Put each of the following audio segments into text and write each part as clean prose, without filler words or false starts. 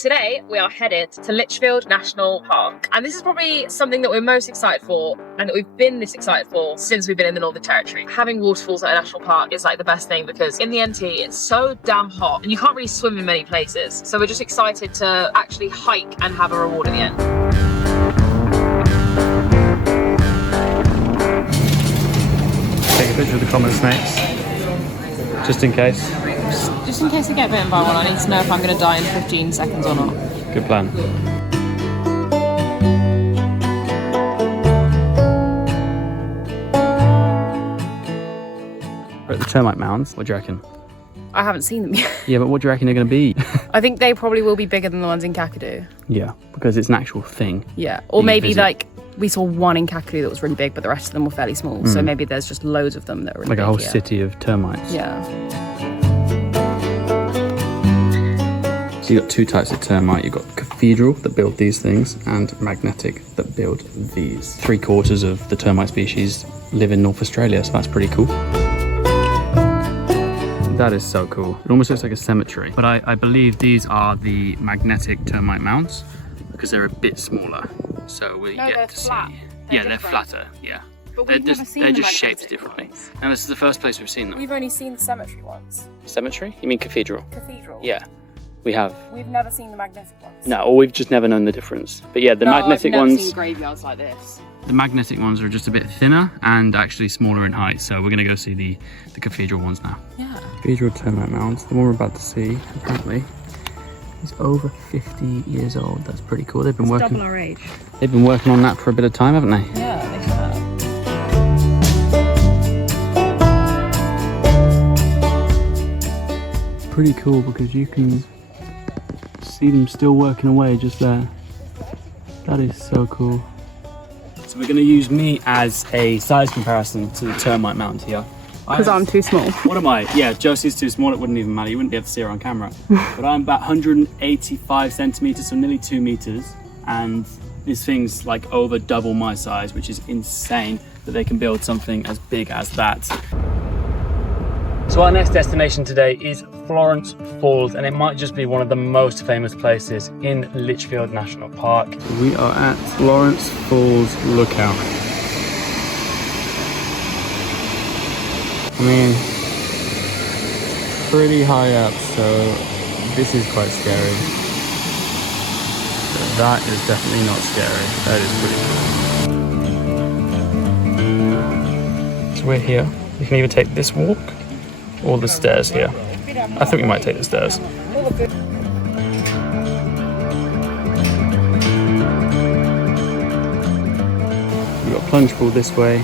Today we are headed to Litchfield National Park, and this is probably something that we're most excited for and that we've been this excited for since we've been in the Northern Territory. Having waterfalls at a national park is like the best thing because in the NT it's so damn hot and you can't really swim in many places, so we're just excited to actually hike and have a reward in the end. Take a picture of the common snakes, just in case. Just in case I get bitten by one, I need to know if I'm going to die in 15 seconds or not. Good plan. We're at the Termite Mounds. What do you reckon? I haven't seen them yet. Yeah, but what do you reckon they're going to be? I think they probably will be bigger than the ones in Cascades. Yeah, because it's an actual thing. Yeah, or maybe like we saw one in Cascades that was really big, but the rest of them were fairly small. So maybe there's just loads of them that are really like big, a whole city of termites. Yeah. So you've got two types of termite. You've got cathedral that build these things and magnetic that build these. 3/4 of the termite species live in North Australia, so that's pretty cool. That is so cool. It almost looks like a cemetery. But I believe these are the magnetic termite mounds because they're a bit smaller. So we get to flat. see. They're flatter, yeah. But they're never seen they're the just shaped magnetic differently. ones. And this is the first place we've seen them. We've only seen the cemetery ones. Cemetery? You mean cathedral? Cathedral. Yeah, we have. We've never seen the magnetic ones. No, or we've just never known the difference. But yeah, the magnetic I've never ones. seen graveyards like this. The magnetic ones are just a bit thinner and actually smaller in height. So we're gonna go see the cathedral ones now. Yeah. Cathedral termite mounds. The one we're about to see, apparently, is over 50 years old. That's pretty cool. They've been working. Double our age. They've been working on that for a bit of time, haven't they? Yeah, they have. Pretty cool because you can see them still working away just there. That is so cool. So we're going to use me as a size comparison to the termite mound here. Because I'm too small. What am I? Yeah, Josie's too small. It wouldn't even matter. You wouldn't be able to see her on camera. But I'm about 185 centimeters, so nearly 2 meters. And this thing's like over double my size, which is insane that they can build something as big as that. So our next destination today is Florence Falls, and it might just be one of the most famous places in Litchfield National Park. We are at Florence Falls Lookout. I mean, pretty high up, so this is quite scary. But that is definitely not scary. That is pretty cool. So we're here. We can either take this walk or the stairs here. I think we might take the stairs. We've got a plunge pool this way,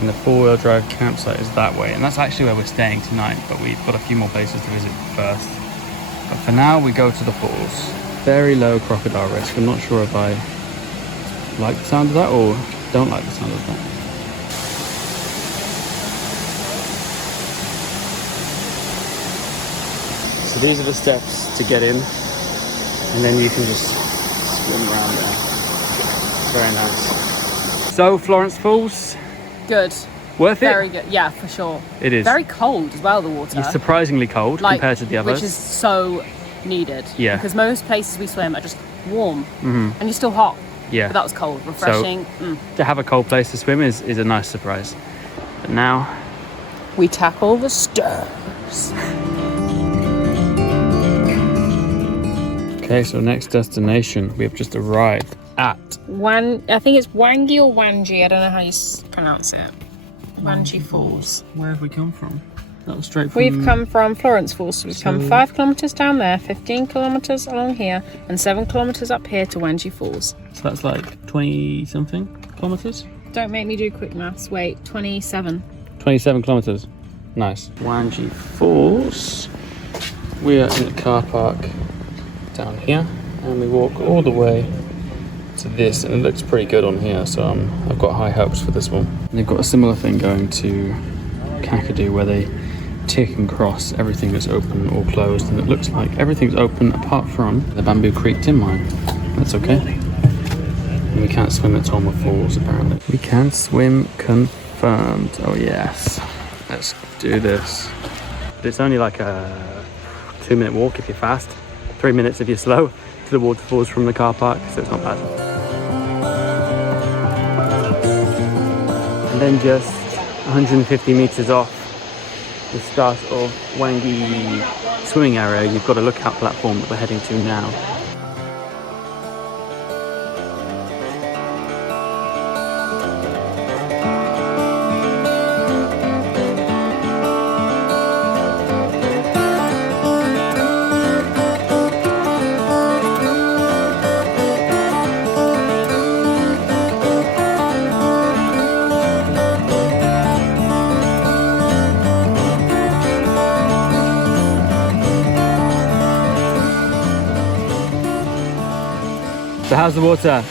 and the 4-wheel drive campsite is that way, and that's actually where we're staying tonight, but we've got a few more places to visit first. But for now, we go to the falls. Very low crocodile risk. I'm not sure if I like the sound of that or don't like the sound of that. So these are the steps to get in, and then you can just swim around there. Very nice. So Florence Falls, Good. worth it? Very good. Yeah, for sure. It is. Very cold as well, the water. It's surprisingly cold compared to the others. Which is so needed. Yeah. Because most places we swim are just warm and you're still hot. Yeah. But that was cold, refreshing. To have a cold place to swim is a nice surprise. But now we tackle the stairs. Okay, so next destination, we have just arrived at. I think it's Wangi or Wangi. I don't know how you pronounce it. Wangi Falls. Where have we come from? That was straight from. We've come from Florence Falls. So we've come 5 kilometres down there, 15 kilometres along here, and 7 kilometres up here to Wangi Falls. So that's like 20 something kilometres? Don't make me do quick maths. Wait, 27. 27 kilometres. Nice. Wangi Falls. We are in the car park down here, and we walk all the way to this, and it looks pretty good on here, so I've got high hopes for this one. And they've got a similar thing going to Cascades where they tick and cross everything that's open or closed, and it looks like everything's open apart from the Bamboo Creek tin mine. That's okay. And we can't swim at Tolmer Falls apparently. We can swim confirmed. Oh yes. Let's do this. But it's only like a 2-minute walk if you're fast, 3 minutes if you're slow. to the waterfalls from the car park, so it's not bad. And then just 150 meters off the start of Wangi swimming area, you've got a lookout platform that we're heading to now. So how's the water?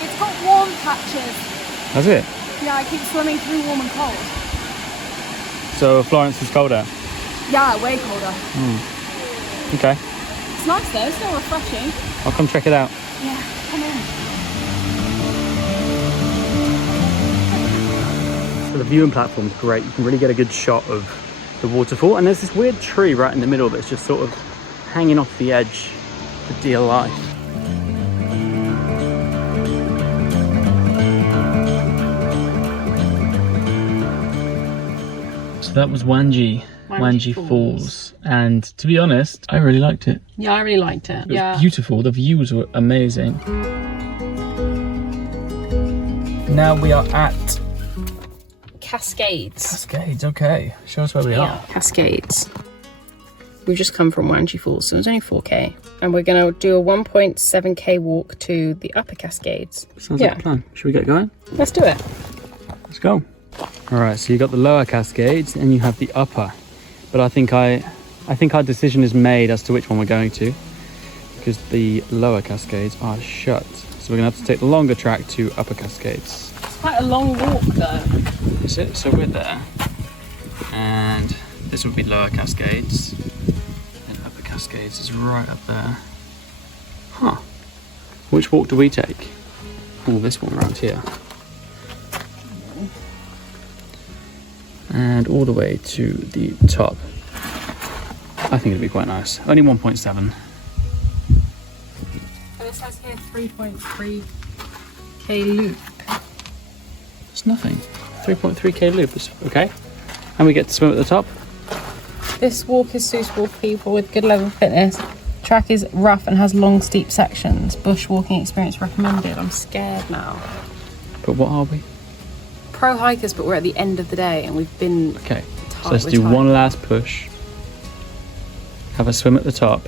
It's got warm patches. Has it? Yeah, I keep swimming through warm and cold. So Florence is colder? Yeah, way colder. Okay. It's nice though, it's still refreshing. I'll come check it out. Yeah, come in. So the viewing platform's great. You can really get a good shot of the waterfall. And there's this weird tree right in the middle that's just sort of hanging off the edge for dear life. So that was Wangi Falls, and to be honest, I really liked it. Yeah, I really liked it. It was beautiful, the views were amazing. Now we are at Cascades. Cascades, okay. Show us where we are. Cascades. We've just come from Wangi Falls, so it's only 4k. And we're gonna do a 1.7k walk to the upper Cascades. Sounds like a plan. Should we get going? Let's do it. Let's go. All right, so you got the lower Cascades and you have the upper. But I think our decision is made as to which one we're going to, because the lower Cascades are shut. So we're gonna have to take the longer track to upper Cascades. It's quite a long walk though. Is it? So we're there. And this would be lower Cascades. And upper Cascades is right up there. Huh. Which walk do we take? Oh, this one around here. And all the way to the top. I think it'd be quite nice. Only 1.7. And it says here 3.3k loop. It's nothing. 3.3k loop is okay. And we get to swim at the top. This walk is suitable for people with good level of fitness. Track is rough and has long steep sections. Bush walking experience recommended. I'm scared now. But what are we? Pro hikers, but we're at the end of the day and we've been Okay, so let's do one last push. Have a swim at the top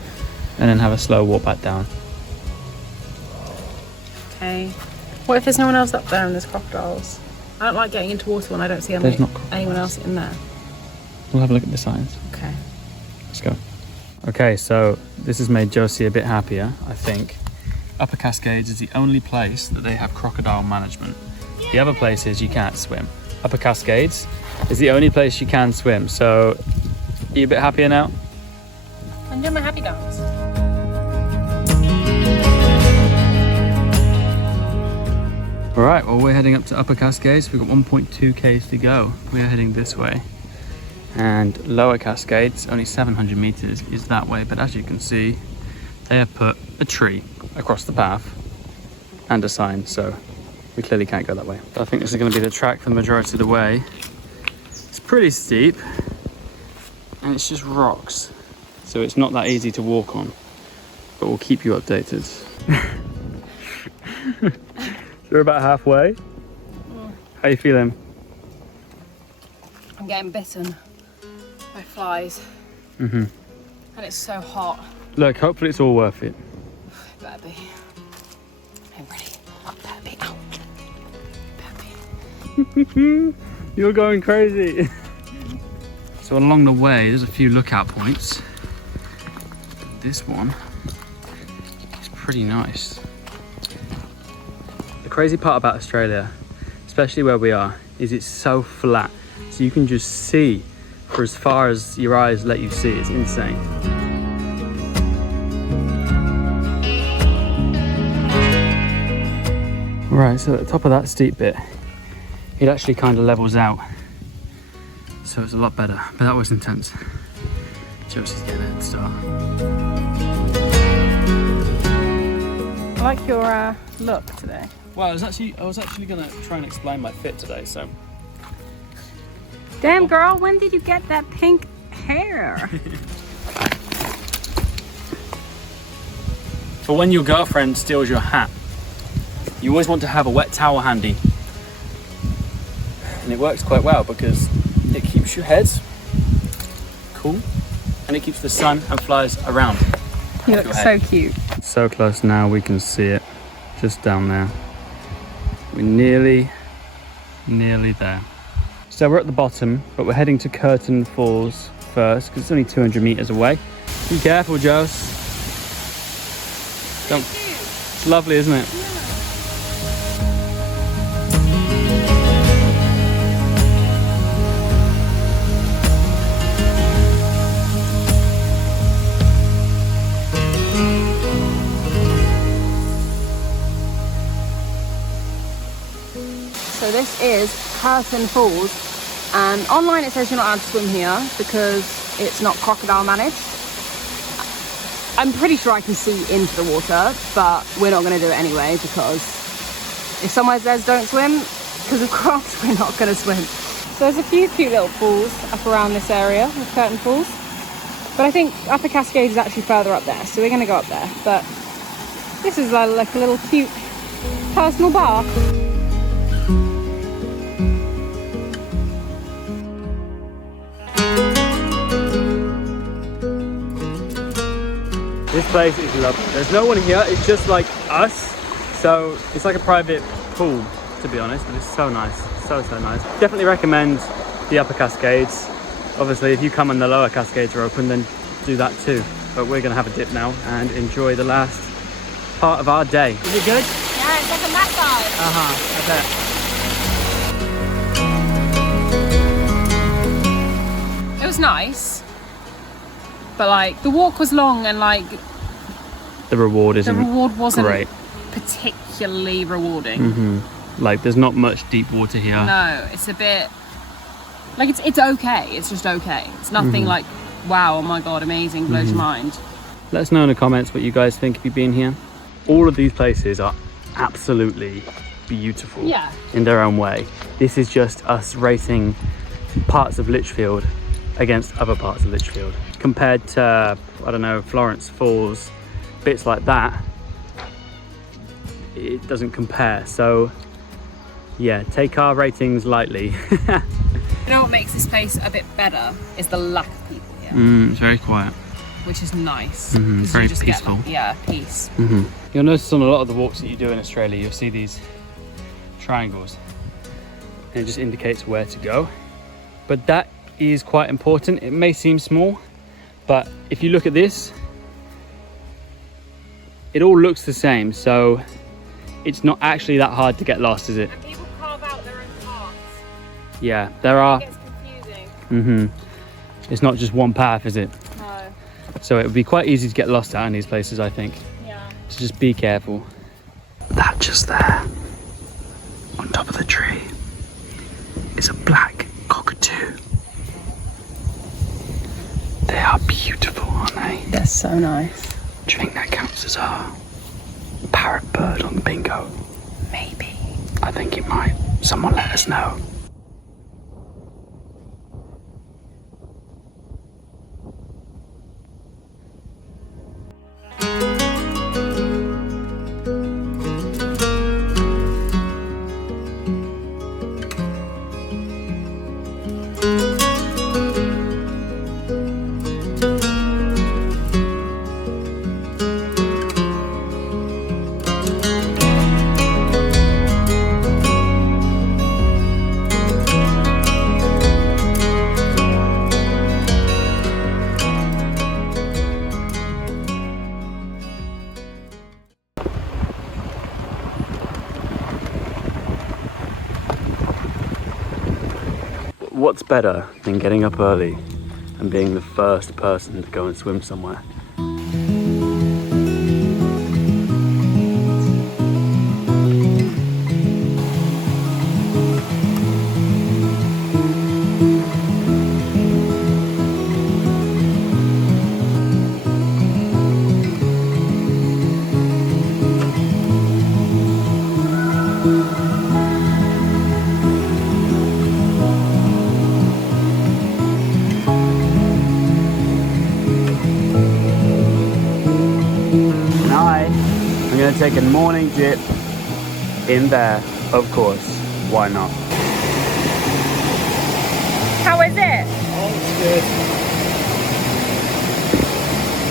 and then have a slow walk back down. Okay. What if there's no one else up there and there's crocodiles? I don't like getting into water when I don't see anyone else in there. We'll have a look at the signs. Okay. Let's go. Okay, so this has made Josie a bit happier, I think. Upper Cascades is the only place that they have crocodile management. The other places you can't swim. Upper Cascades is the only place you can swim. So, are you a bit happier now? I'm doing my happy dance. All right, well, we're heading up to Upper Cascades. We've got 1.2 k's to go. We're heading this way. And Lower Cascades, only 700 meters, is that way. But as you can see, they have put a tree across the path and a sign. So we clearly can't go that way. But I think this is going to be the track for the majority of the way. It's pretty steep and it's just rocks. So it's not that easy to walk on, but we'll keep you updated. You're about halfway. How you feeling? I'm getting bitten by flies. And it's so hot. look, hopefully it's all worth it. It better be. I'm ready. Oh, better be. Ow. Better be. You're going crazy. So along the way, there's a few lookout points. This one is pretty nice. The crazy part about Australia, especially where we are, is it's so flat. So you can just see for as far as your eyes let you see. It's insane. Right, so at the top of that steep bit, it actually kind of levels out. So it's a lot better, but that was intense. Josie's getting a head start. I like your look today. Well, I was actually gonna try and explain my fit today, so. Damn girl, when did you get that pink hair? For when your girlfriend steals your hat, you always want to have a wet towel handy. And it works quite well because it keeps your head cool and it keeps the sun and flies around. You look so cute. So close now, we can see it just down there. We're nearly there. So we're at the bottom, but we're heading to Curtain Falls first because it's only 200 meters away. Be careful, Josie. It's lovely, isn't it? Yeah. So this is Curtain Falls, and online it says you're not allowed to swim here because it's not crocodile managed. I'm pretty sure I can see into the water, but we're not going to do it anyway because if somewhere says don't swim because of crocs, we're not going to swim. So there's a few cute little pools up around this area with Curtain Falls, but I think Upper Cascades is actually further up there, so we're going to go up there. But this is like a little cute personal bath. This place is lovely. There's no one here, it's just like us. So it's like a private pool, to be honest, but it's so nice, so nice. Definitely recommend the Upper Cascades. Obviously, if you come and the Lower Cascades are open, then do that too. But we're gonna have a dip now and enjoy the last part of our day. Is it good? Yeah, it's like a massage. I bet. It was nice, but like the walk was long and like the reward wasn't great. Particularly rewarding. Like there's not much deep water here. No, it's a bit like it's okay. It's just okay. It's nothing like wow, oh my god, amazing, blows your mind. Let us know in the comments what you guys think if you've been here. All of these places are absolutely beautiful in their own way. This is just us rating parts of Litchfield against other parts of Litchfield. Compared to, I don't know, Florence Falls, bits like that, it doesn't compare. So yeah, take our ratings lightly. You know what makes this place a bit better is the lack of people here. It's very quiet. Which is nice. Very peaceful. Peace. You'll notice on a lot of the walks that you do in Australia, you'll see these triangles. And it just indicates where to go. But that is quite important. It may seem small, but if you look at this, it all looks the same. So it's not actually that hard to get lost, is it? And people carve out their own paths. Yeah, there are. It gets confusing. It's not just one path, is it? No. So it would be quite easy to get lost out in these places, I think. Yeah. So just be careful. That just there, on top of the tree, is a black cockatoo. They are beautiful, aren't they? They're so nice. Do you think that counts as our parrot bird on the bingo? Maybe. I think it might. Someone let us know. What's better than getting up early and being the first person to go and swim somewhere? And I'm gonna take a morning dip in there, of course. Why not? How is it? Oh, it's good.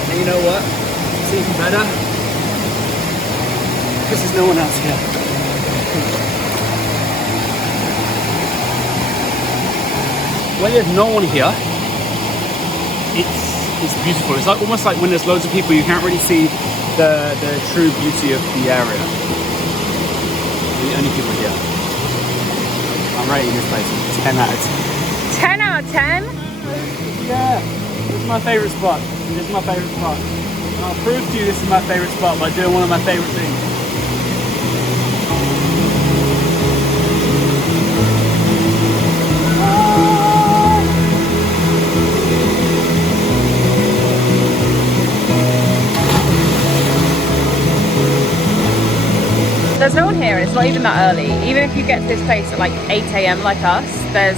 And you know what? It's even better because there's no one else here. When there's no one here, it's beautiful. It's like almost like when there's loads of people, you can't really see the true beauty of the area. The only people here. I'm rating this place 10 out of 10. 10 out of 10? Yeah, this is my favourite spot. This is my favourite spot. And I'll prove to you this is my favourite spot by doing one of my favourite things. There's no one here and it's not even that early. Even if you get to this place at like 8 AM like us, there's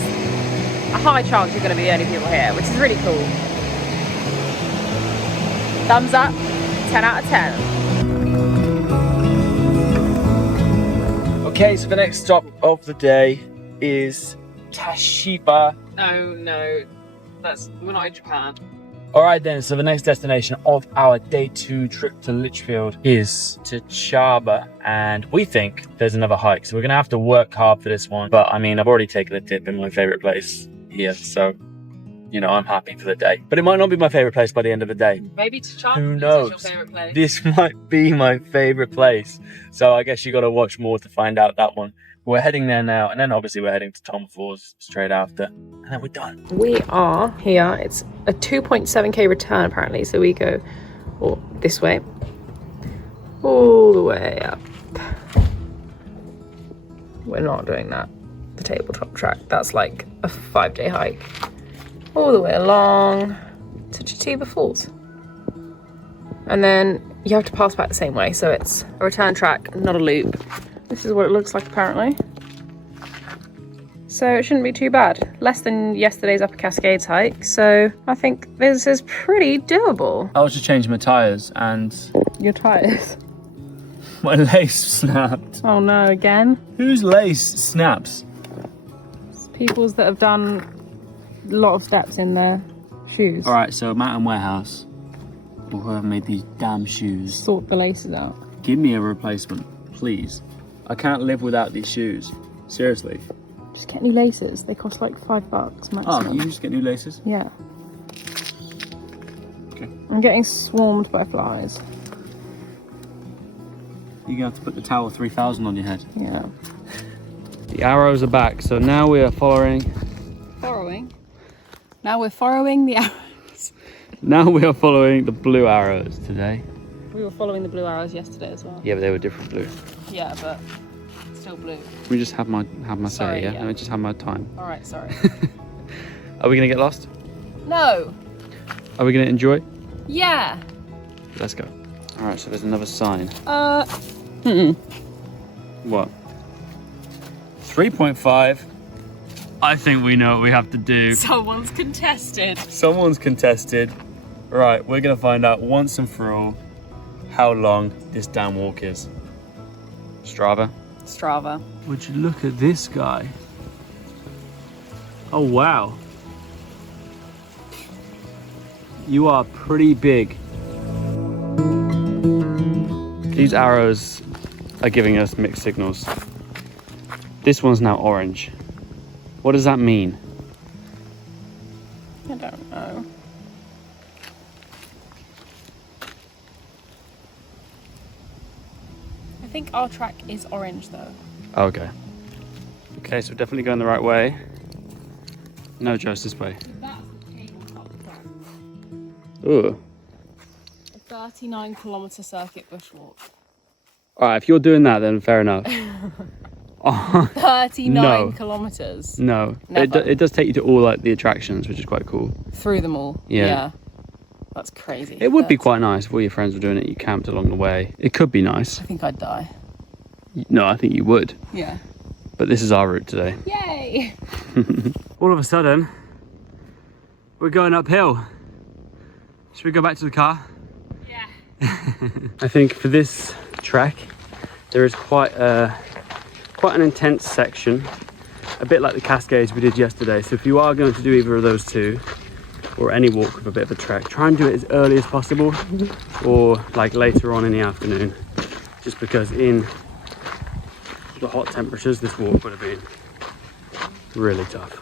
a high chance you're going to be the only people here, which is really cool. Thumbs up, 10 out of 10. Okay, so the next stop of the day is Tjaetaba. No, we're not in Japan. Alright then, so the next destination of our day 2 trip to Litchfield is Tjaetaba, and we think there's another hike, so we're gonna have to work hard for this one. But I mean, I've already taken a dip in my favourite place here, so you know, I'm happy for the day. But it might not be my favourite place by the end of the day. Maybe Tjaetaba Who is knows? your favourite place. This might be my favourite place, so I guess you gotta watch more to find out that one. We're heading there now, and then obviously we're heading to Tolmer Falls straight after, and then we're done. We are here. It's a 2.7k return apparently, so we go this way, all the way up. We're not doing that. The tabletop track. That's like a 5-day hike, all the way along to Tjaetaba Falls, and then you have to pass back the same way. So it's a return track, not a loop. This is what it looks like apparently. So it shouldn't be too bad. Less than yesterday's Upper Cascades hike. So I think this is pretty doable. I was just changing my tyres and Your tyres. my lace snapped. Oh no, again? Whose lace snaps? It's people's that have done a lot of steps in their shoes. Alright, so Mountain Warehouse, or whoever made these damn shoes, Sort the laces out. give me a replacement, please. I can't live without these shoes. Seriously. Just get new laces. They cost like $5 maximum. Oh, you just get new laces? Yeah. Okay. I'm getting swarmed by flies. You're gonna have to put the Tower 3000 on your head. Yeah. The arrows are back, so now we are following. Now we're furrowing the arrows. Now we are following the blue arrows today. We were following the blue arrows yesterday as well. Yeah, but they were different blue. Yeah, but still blue. Let me just have my Sorry, say, yeah? yeah. Let me just have my time. All right, sorry. Are we gonna get lost? No. Are we gonna enjoy? Yeah. Let's go. All right, so there's another sign. What? 3.5. I think we know what we have to do. Someone's contested. Someone's contested. Right, we're gonna find out once and for all how long this damn walk is. Strava. Would you look at this guy? Oh wow. You are pretty big. These arrows are giving us mixed signals. This one's now orange. What does that mean? I don't know. I think our track is orange though. Okay. Okay, so we're definitely going the right way. No, Josie, this way. That's the tabletop track. Ooh. A 39-kilometre circuit bushwalk. Alright, if you're doing that, then fair enough. 39 No. kilometres. No, Never. it does take you to all like the attractions, which is quite cool. Through them all. Yeah. That's crazy. It would be 30. quite nice if all your friends were doing it, you camped along the way. It could be nice. I think I'd die. No, I think you would. Yeah. But this is our route today. Yay! All of a sudden, we're going uphill. Should we go back to the car? I think for this trek, there is quite an intense section, a bit like the Cascades we did yesterday. So if you are going to do either of those two, or any walk with a bit of a trek, try and do it as early as possible, or like later on in the afternoon, just because in the hot temperatures, this walk would have been really tough.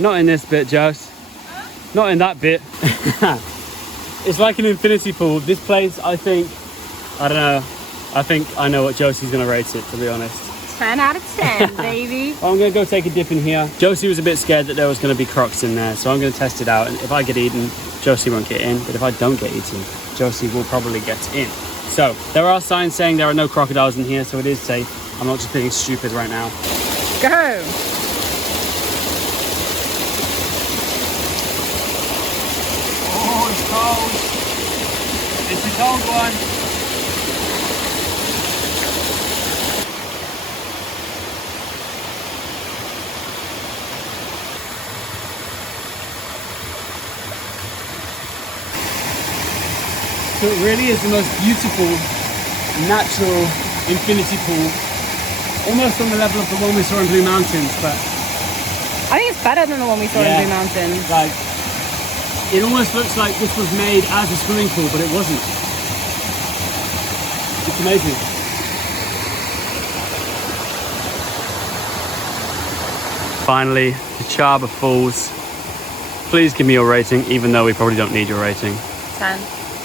Not in this bit, Jose. Huh? Not in that bit. It's like an infinity pool. This place, I think, I don't know. I think I know what Josie's gonna rate it, to be honest. 10 out of 10, baby. I'm gonna go take a dip in here. Josie was a bit scared that there was gonna be crocs in there, so I'm gonna test it out. And if I get eaten, Josie won't get in. But if I don't get eaten, Josie will probably get in. So there are signs saying there are no crocodiles in here, so it is safe. I'm not just being stupid right now. Go. Oh, it's cold. It's a cold one. So it really is the most beautiful, natural infinity pool. Almost on the level of the one we saw in Blue Mountains, but I think it's better than the one we saw in Blue Mountains. Like, it almost looks like this was made as a swimming pool, but it wasn't. It's amazing. Finally, Tjaetaba Falls. Please give me your rating, even though we probably don't need your rating. 10.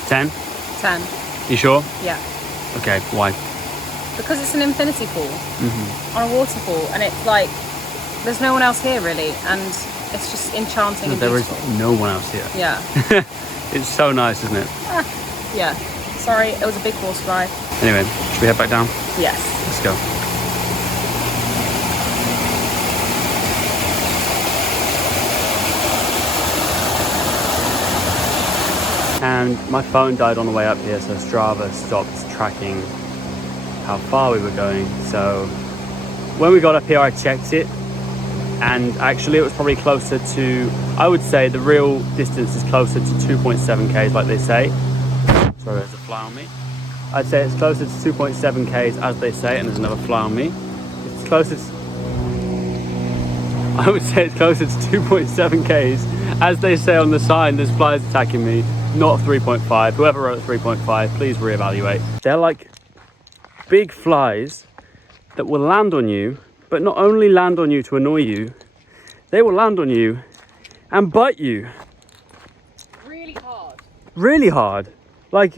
10? 10. You sure? Yeah. Okay, why? Because it's an infinity pool on a waterfall, and it's like there's no one else here really, and it's just enchanting and beautiful. There is no one else here. Yeah. It's so nice, isn't it? Yeah. Sorry, it was a big horse ride. Anyway, should we head back down? Yes. Let's go. And my phone died on the way up here, so Strava stopped tracking how far we were going. So when we got up here, I checked it, and actually it was probably closer to, I would say the real distance is closer to 2.7 Ks like they say. Sorry, there's a fly on me. I'd say it's closer to 2.7 Ks as they say, and there's another fly on me. It's closer to, I would say it's closer to 2.7 Ks as they say on the sign. There's flies attacking me, not 3.5. Whoever wrote 3.5, please reevaluate. They're like big flies that will land on you, but not only land on you to annoy you, they will land on you and bite you. Really hard. Really hard. Like,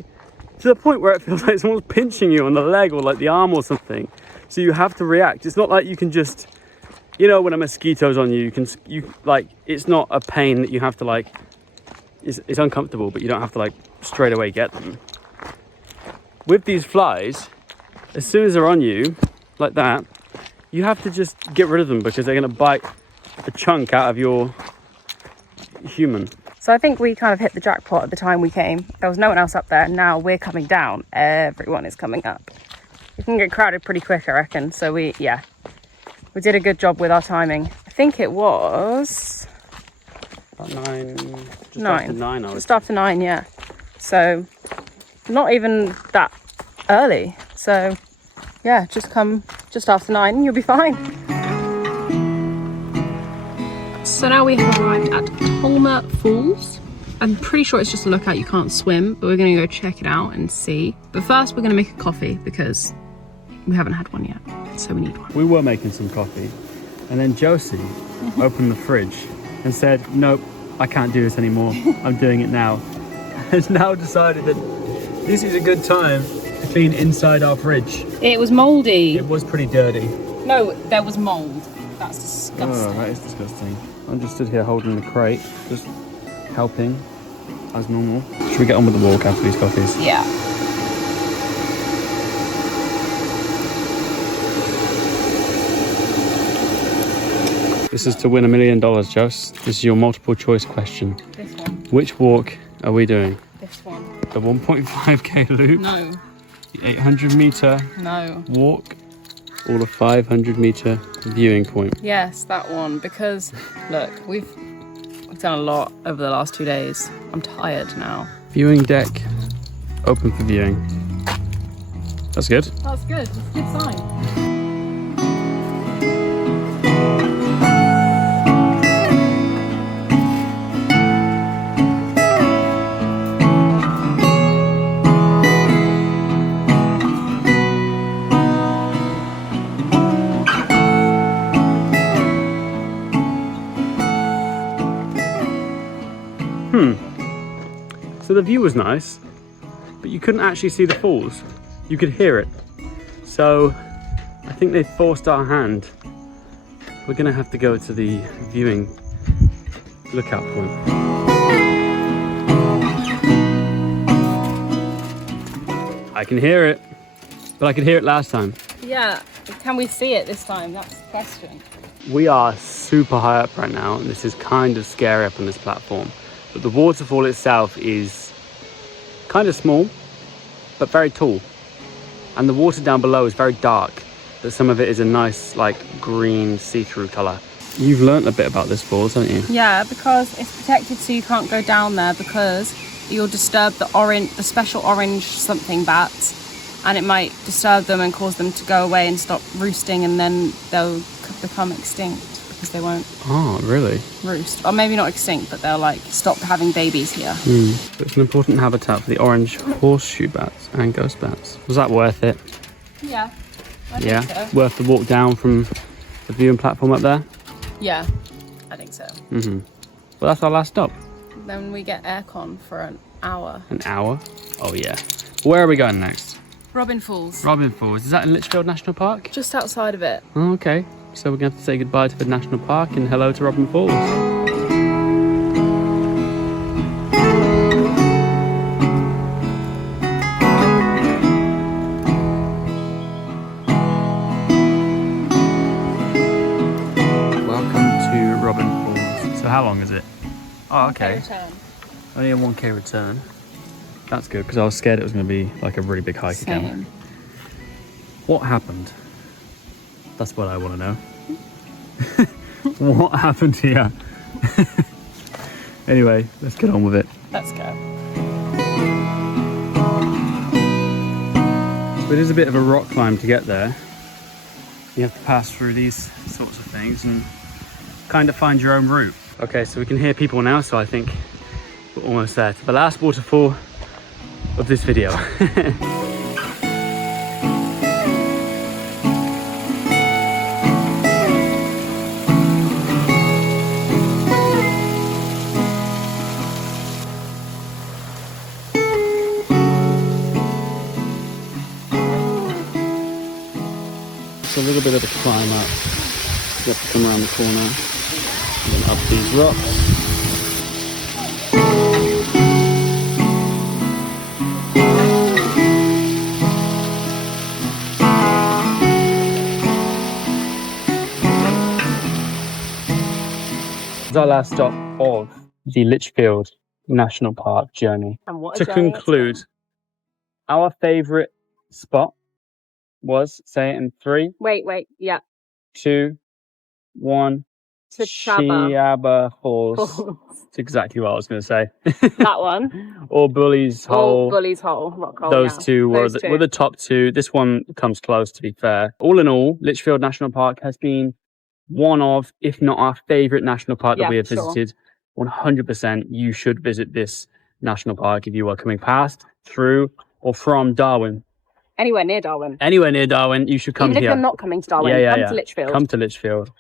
to the point where it feels like someone's pinching you on the leg or like the arm or something. So you have to react. It's not like you can just, you know, when a mosquito's on you, you like, it's not a pain that you have to like, it's uncomfortable, but you don't have to like straight away get them. With these flies, as soon as they're on you, like that, you have to just get rid of them because they're going to bite a chunk out of your human. So I think we kind of hit the jackpot at the time we came. There was no one else up there, and now we're coming down. Everyone is coming up. We can get crowded pretty quick, I reckon. So we did a good job with our timing. I think it was About 9, just 9. after 9, I would just after 9, yeah. So not even that early. So yeah, just come just after 9 and you'll be fine. So now we have arrived at Tolmer Falls. I'm pretty sure it's just a lookout, you can't swim, but we're gonna go check it out and see. But first we're gonna make a coffee because we haven't had one yet, so we need one. We were making some coffee, and then Josie opened the fridge and said, nope, I can't do this anymore, I'm doing it now. Has now decided that this is a good time to clean inside our fridge. It was mouldy. It was pretty dirty. No, there was mould. That's disgusting. Oh, that is disgusting. I'm just stood here holding the crate, just helping as normal. Should we get on with the walk after these coffees? Yeah. This is to win $1 million, Joss. This is your multiple choice question. This one. Which walk are we doing? This one. The 1.5k loop? No. The 800 meter No. walk? Or the 500 meter viewing point? Yes, that one. Because look, we've done a lot over the last 2 days. I'm tired now. Viewing deck open for viewing. That's good. That's good. That's a good sign. So the view was nice, but you couldn't actually see the falls. You could hear it. So I think they forced our hand. We're gonna have to go to the viewing lookout point. I can hear it, but I could hear it last time. Yeah. Can we see it this time? That's the question. We are super high up right now, and this is kind of scary up on this platform. But the waterfall itself is kind of small, but very tall. And the water down below is very dark, but some of it is a nice, like, green see-through colour. You've learnt a bit about this falls, haven't you? Yeah, because it's protected, so you can't go down there because you'll disturb the special orange something bats, and it might disturb them and cause them to go away and stop roosting, and then they'll become extinct because they won't Oh, really? roost. Or maybe not extinct, but they'll like stop having babies here. So it's an important habitat for the orange horseshoe bats and ghost bats. Was that worth it? Yeah. I Yeah? think so. Worth the walk down from the viewing platform up there? Yeah, I think so. Well, that's our last stop. Then we get aircon for an hour. An hour? Oh, yeah. Where are we going next? Robin Falls. Robin Falls. Is that in Litchfield National Park? Just outside of it. Oh, okay. So we're going to have to say goodbye to the National Park and hello to Robin Falls. Welcome to Robin Falls. So how long is it? Oh, okay. Return. Only a 1k return. That's good, because I was scared it was going to be like a really big hike again. Same. What happened? That's what I want to know. What happened here? Anyway, let's get on with it. Let's go. So it is a bit of a rock climb to get there. You have to pass through these sorts of things and kind of find your own route. Okay, so we can hear people now, so I think we're almost there to the last waterfall of this video. It's a little bit of a climb up. You have to come around the corner and then up these rocks. It's our last stop of the Litchfield National Park journey. And what a To journey it's conclude, our favourite spot was, say it in 3, been. Wait, yeah. 2, 1. Tjaetaba Falls. That's exactly what I was going to say. That one. Or Buley's Hole. Or Buley's Hole. Rockhole. Those two were Those two. were the top two. This one comes close, to be fair. All in all, Litchfield National Park has been one of, if not our favourite national park that we have sure. visited. 100% you should visit this national park if you are coming past, through, or from Darwin. Anywhere near Darwin. Anywhere near Darwin, you should come Even here. if you're not coming to Darwin, come to Litchfield. Come to Litchfield.